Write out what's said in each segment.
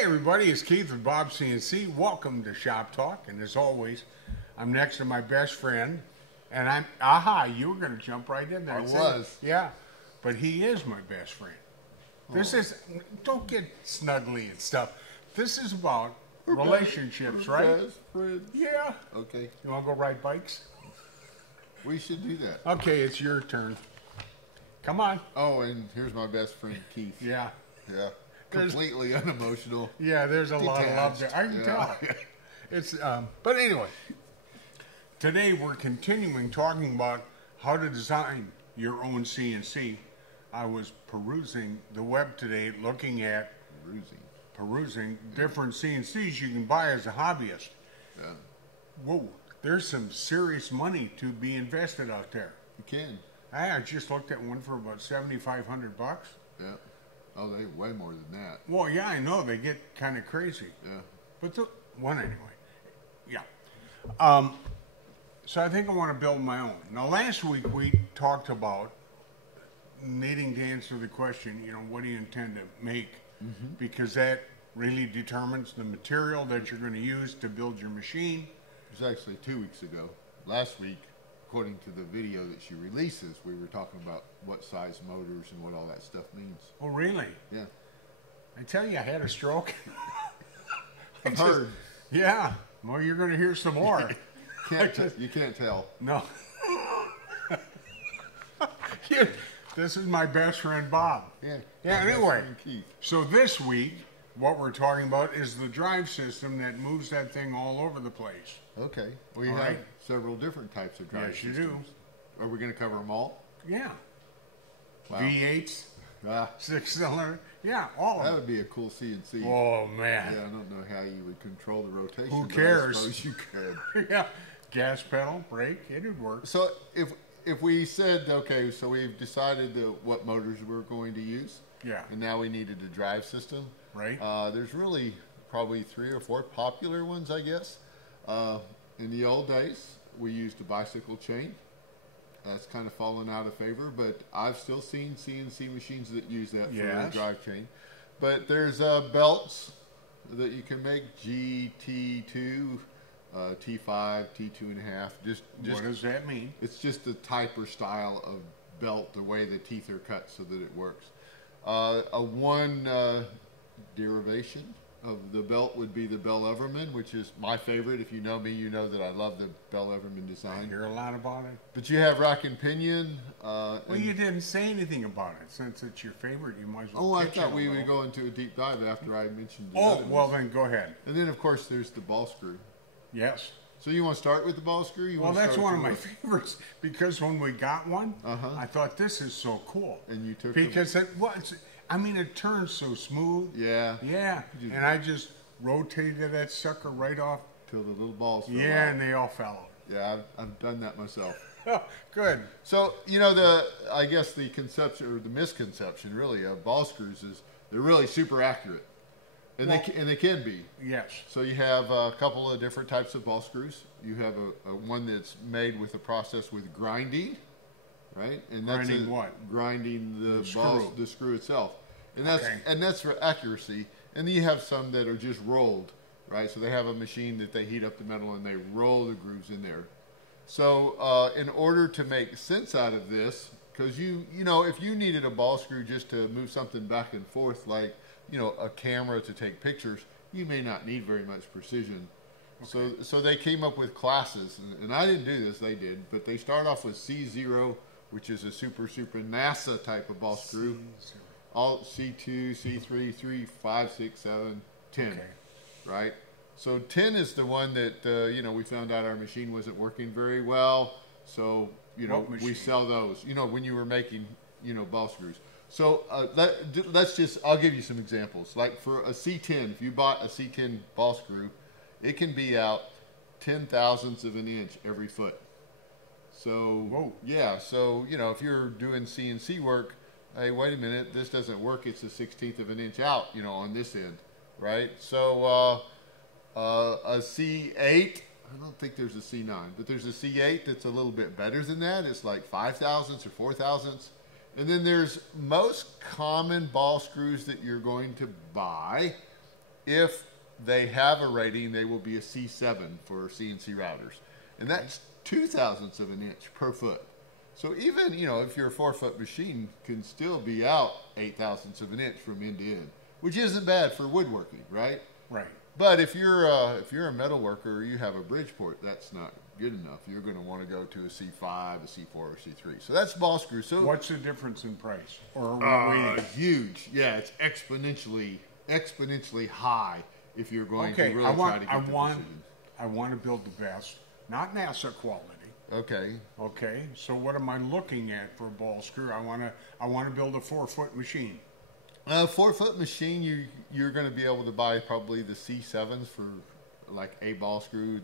Hey everybody, it's Keith with Bob CNC. Welcome to Shop Talk, and as always, I'm next to my best friend, and you were going to jump right in there. I was. Yeah, but he is my best friend. This is, don't get snuggly and stuff. This is about relationships, right? Best friend. Yeah. Okay, You want to go ride bikes? we should do that. Okay, it's your turn. Come on. Oh, and here's my best friend Keith. Yeah. Yeah. There's- Completely unemotional. Yeah, there's a lot of love there. I can tell. It's but anyway, today we're continuing talking about how to design your own CNC. I was perusing the web today, looking at perusing different CNCs you can buy as a hobbyist. Yeah. Whoa, there's some serious money to be invested out there. You can. I just looked at one for about $7,500. Yeah. Oh, they way more than that. Well, yeah, I know they get kind of crazy. Yeah. But the one anyway. Yeah. So I think I want to build my own. Now, last week we talked about needing to answer the question, what do you intend to make? Mm-hmm. Because that really determines the material that you're going to use to build your machine. It was actually 2 weeks ago. Last week, according to the video that she releases, we were talking about what size motors and what all that stuff means. Oh, really? Yeah. I tell you, I had a stroke. I've heard. Yeah. Well, you're going to hear some more. You can't tell. No. This is my best friend, Bob. Yeah. Yeah, My best anyway. friend Keith. So this week, what we're talking about is the drive system that moves that thing all over the place. Okay. We All have right. several different types of drive Yes, you systems. Are we going to cover them all? Yeah. Wow. V8s, Ah, 6-cylinder. Yeah, all that of them. would be a cool CNC. Oh, man. Yeah, I don't know how you would control the rotation. Who but cares? I suppose you could. Yeah. Gas pedal, brake, it would work. So if we said, okay, so we've decided what motors we're going to use, Yeah. and now we needed a drive system. Right. There's really probably 3 or 4 popular ones, I guess. In the old days, we used a bicycle chain. That's kind of fallen out of favor, but I've still seen CNC machines that use that for a Yes. drive chain. But there's belts that you can make, GT2, T5, T2.5. What does that mean? It's just the type or style of belt, the way the teeth are cut so that it works. One derivation of the belt would be the Bell Everman, which is my favorite. If you know me, you know that I love the Bell Everman I design. hear a lot about it. But you have rack and pinion. Well, you didn't say anything about it. Since it's your favorite, you might as well. Oh, I pitch it thought a we little. would go into a deep dive after I mentioned the Oh, other well ones. then go ahead. And then, of course, there's the ball screw. Yes. So you want to start with the ball screw? You Well, want to that's start one of with my favorites because when we got one, Uh-huh. I thought this is so cool. And you took the- because it turns so smooth. Yeah. Yeah, You- and I just rotated that sucker right off. Till the little balls fell Yeah, out. and they all fell out. Yeah, I've done that myself. Good. So, I guess the conception or the misconception really of ball screws is they're really super accurate. And, Well- they can be. Yes. So you have a couple of different types of ball screws. You have a one that's made with a process with grinding, right? And that's Grinding what? Grinding the The ball, screw. the screw itself. And Okay. that's for accuracy. And then you have some that are just rolled, right? So they have a machine that they heat up the metal and they roll the grooves in there. So in order to make sense out of this, because if you needed a ball screw just to move something back and forth, like a camera to take pictures, you may not need very much precision. Okay. So they came up with classes, and I didn't do this; they did. But they start off with C0, which is a super NASA type of ball screw. C0. All C2, C3, 3, 5, 6, 7, 10. Okay. Right? So 10 is the one that, we found out our machine wasn't working very well. So, What we machine? sell those, when you were making, ball screws. So I'll give you some examples. Like for a C10, if you bought a C10 ball screw, it can be out 0.010 of an inch every foot. So, Whoa. yeah. So, if you're doing CNC work, hey, wait a minute, this doesn't work. It's a 1/16 of an inch out, on this end, right? So a C8, I don't think there's a C9, but there's a C8 that's a little bit better than that. It's like 0.005 or 0.004. And then there's most common ball screws that you're going to buy if they have a rating, they will be a C7 for CNC routers. And that's 0.02 of an inch per foot. So even, you know, if your 4-foot machine can still be out 0.08 of an inch from end to end, which isn't bad for woodworking, right? Right. But if you're a metal worker or you have a Bridgeport, that's not good enough. You're going to want to go to a C5, a C4, or C3. So that's ball screw. So what's the difference in price? Or huge. Yeah, it's exponentially high if you're going to really try to get the precision. I want to build the best, not NASA quality. Okay. Okay. So what am I looking at for a ball screw? I want to build a 4-foot machine. A 4-foot machine, you're going to be able to buy probably the C7s for like a ball screw.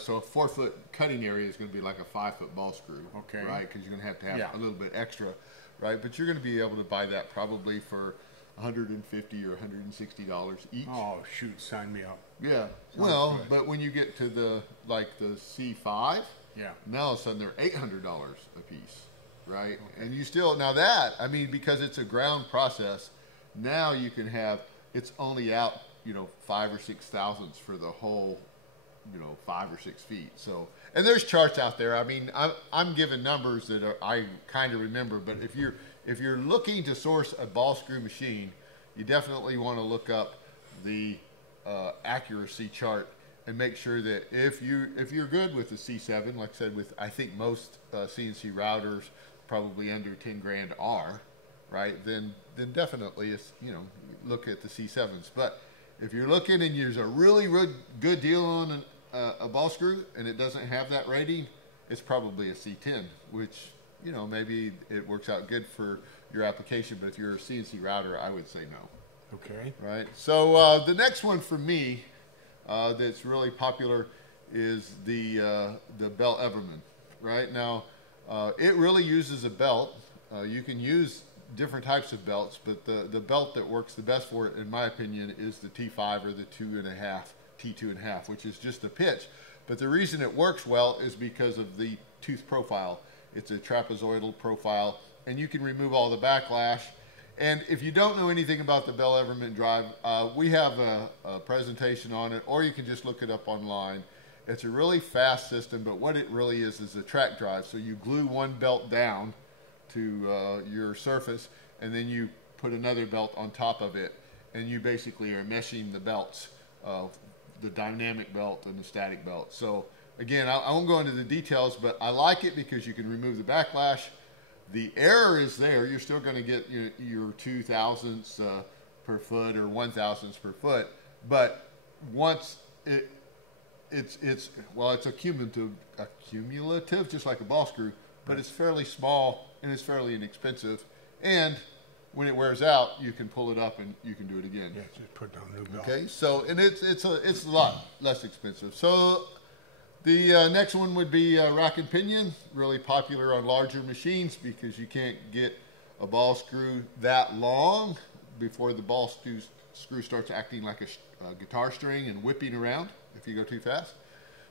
So a 4-foot cutting area is going to be like a 5-foot ball screw. Okay. Right, because you're going to have a little bit extra, right? But you're going to be able to buy that probably for $150 or $160 each. Oh shoot! Sign me up. Yeah. Well, but when you get to the C5, now all of a sudden they're $800 a piece, right? Okay. And you still because it's a ground process. Now you can have it's only out 5 or 6 thousandths for the whole 5 or 6 feet. So and there's charts out there. I mean I'm giving numbers that I kind of remember, but if you're looking to source a ball screw machine, you definitely want to look up the accuracy chart and make sure that if you're good with the C7, like I said, with I think most CNC routers probably under 10 grand are, right? Then definitely it's look at the C7s. But if you're looking and there's a really good deal on a ball screw and it doesn't have that rating, it's probably a C10, which maybe it works out good for your application, but if you're a CNC router, I would say no. Okay. Right. So the next one for me that's really popular is the Bell Everman. Right now, it really uses a belt. You can use different types of belts, but the belt that works the best for it, in my opinion, is the T5 or the 2.5, T2.5, which is just a pitch. But the reason it works well is because of the tooth profile. It's a trapezoidal profile, and you can remove all the backlash. And if you don't know anything about the Bell Everman drive, we have a presentation on it, or you can just look it up online. It's a really fast system, but what it really is a track drive. So you glue one belt down to your surface, and then you put another belt on top of it, and you basically are meshing the belts, the dynamic belt and the static belt. So again, I won't go into the details, but I like it because you can remove the backlash. The error is there. You're still going to get your 2 thousandths per foot or 1 thousandths per foot, but once it's a cumulative, just like a ball screw, but it's fairly small and it's fairly inexpensive. And when it wears out, you can pull it up and you can do it again. Yeah, just put down a new belt. Okay, so and it's a lot less expensive. So the next one would be rack and pinion, really popular on larger machines because you can't get a ball screw that long before the ball screw starts acting like a guitar string and whipping around if you go too fast.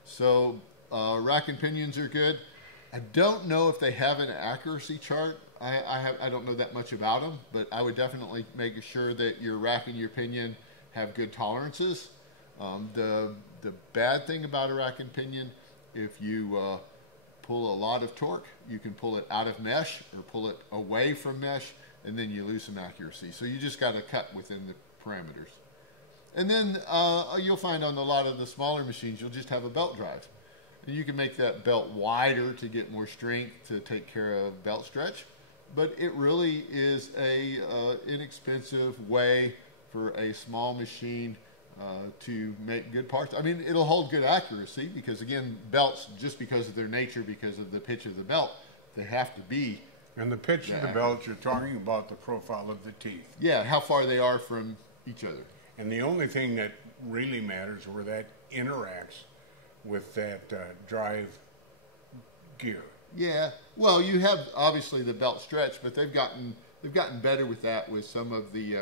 So rack and pinions are good. I don't know if they have an accuracy chart. I don't know that much about them, but I would definitely make sure that your rack and your pinion have good tolerances. The bad thing about a rack and pinion, if you pull a lot of torque, you can pull it out of mesh or pull it away from mesh, and then you lose some accuracy. So you just got to cut within the parameters. And then you'll find on a lot of the smaller machines, you'll just have a belt drive. And you can make that belt wider to get more strength to take care of belt stretch. But it really is a inexpensive way for a small machine to make good parts. I mean, it'll hold good accuracy because, again, belts, just because of their nature, because of the pitch of the belt, they have to be. And the pitch of the belt, you're talking about the profile of the teeth. Yeah, how far they are from each other. And the only thing that really matters where that interacts with that drive gear. Yeah, well, you have obviously the belt stretch, but they've gotten better with that with some of the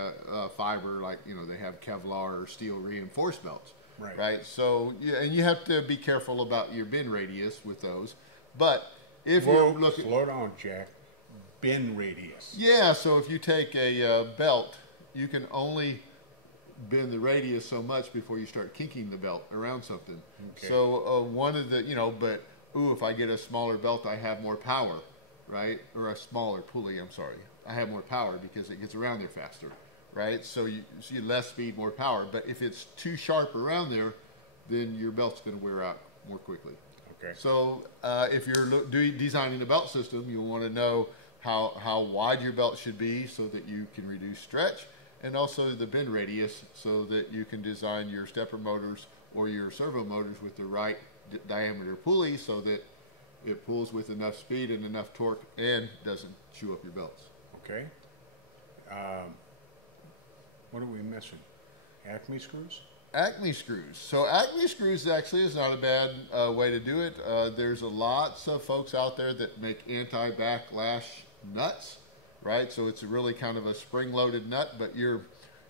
fiber, like they have Kevlar or steel reinforced belts, right? So yeah, and you have to be careful about your bend radius with those. But if you're looking, slow down, Jack. Bend radius. Yeah, so if you take a belt, you can only bend the radius so much before you start kinking the belt around something. Okay. So one of the, but if I get a smaller belt, I have more power, right? Or a smaller pulley, I'm sorry. I have more power because it gets around there faster, right? So you see less speed, more power. But if it's too sharp around there, then your belt's going to wear out more quickly. Okay. So if you're designing a belt system, you'll want to know how wide your belt should be so that you can reduce stretch, and also the bend radius so that you can design your stepper motors or your servo motors with the right diameter pulley so that it pulls with enough speed and enough torque and doesn't chew up your belts. Okay. What are we missing? Acme screws? Acme screws. So Acme screws actually is not a bad way to do it. There's lots of folks out there that make anti-backlash nuts, right? So it's really kind of a spring-loaded nut, but you're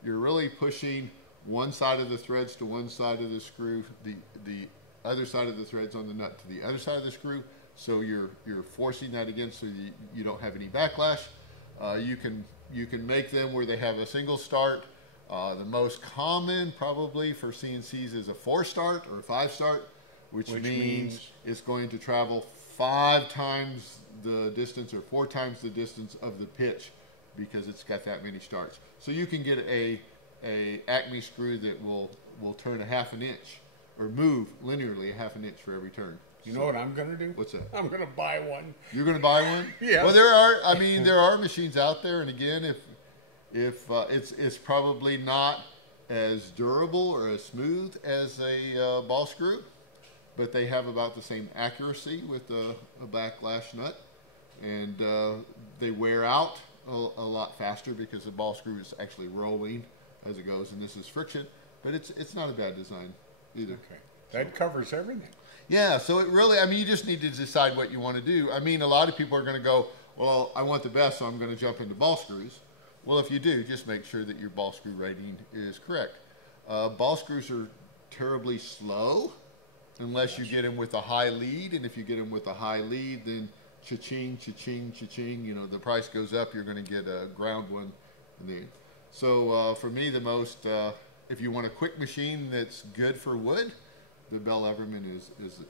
really pushing one side of the threads to one side of the screw, the other side of the threads on the nut to the other side of the screw. So you're forcing that against so you don't have any backlash. You can make them where they have a single start. The most common probably for CNCs is a 4-start or a 5-start, which means it's going to travel 5 times the distance or 4 times the distance of the pitch because it's got that many starts. So you can get a Acme screw that will turn a ½ inch or move linearly a ½ inch for every turn. You know what I'm going to do? What's that? I'm going to buy one. You're going to buy one? Yeah. Well, there are machines out there, and again, if it's probably not as durable or as smooth as a ball screw, but they have about the same accuracy with a backlash nut, and they wear out a lot faster because the ball screw is actually rolling as it goes, and this is friction, but it's not a bad design either. Okay. That covers everything. Yeah, so it really, you just need to decide what you want to do. A lot of people are going to go, well, I want the best, so I'm going to jump into ball screws. Well, if you do, just make sure that your ball screw rating is correct. Ball screws are terribly slow unless you get them with a high lead, and if you get them with a high lead, then cha-ching, cha-ching, cha-ching, the price goes up, you're going to get a ground one. So for me, if you want a quick machine that's good for wood, the Bell Everman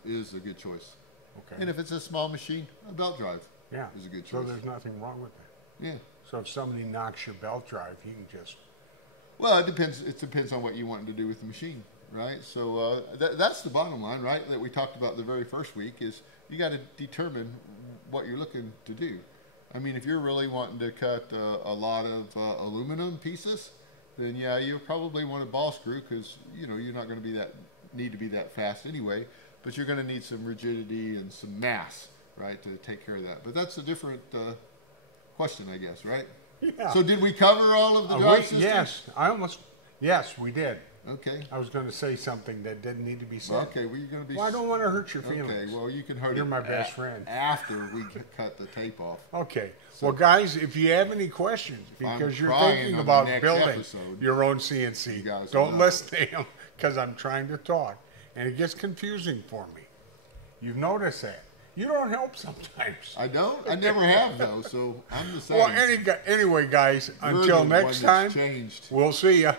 is a good choice. Okay. And if it's a small machine, a belt drive is a good choice. So there's nothing wrong with that. Yeah. So if somebody knocks your belt drive, you can just... Well, it depends. It depends on what you want to do with the machine, right? So that's the bottom line, right? That we talked about the very first week is you got to determine what you're looking to do. If you're really wanting to cut a lot of aluminum pieces, then yeah, you probably want a ball screw because you're not going to need to be that fast anyway. But you're going to need some rigidity and some mass, right, to take care of that. But that's a different question, I guess, right? Yeah. So did we cover all of the drive systems? Yes, we did. Okay. I was going to say something that didn't need to be said. Okay, well, you're going to be... Well, I don't want to hurt your feelings. Okay, well, you can hurt You're my best friend. After we cut the tape off. Okay. So, well, guys, if you have any questions, because you're thinking about building your own CNC, don't listen to him, because I'm trying to talk, and it gets confusing for me. You've noticed that. You don't help sometimes. I don't? I never have, though, so I'm the same. Well, anyway, guys, until next time, we'll see ya.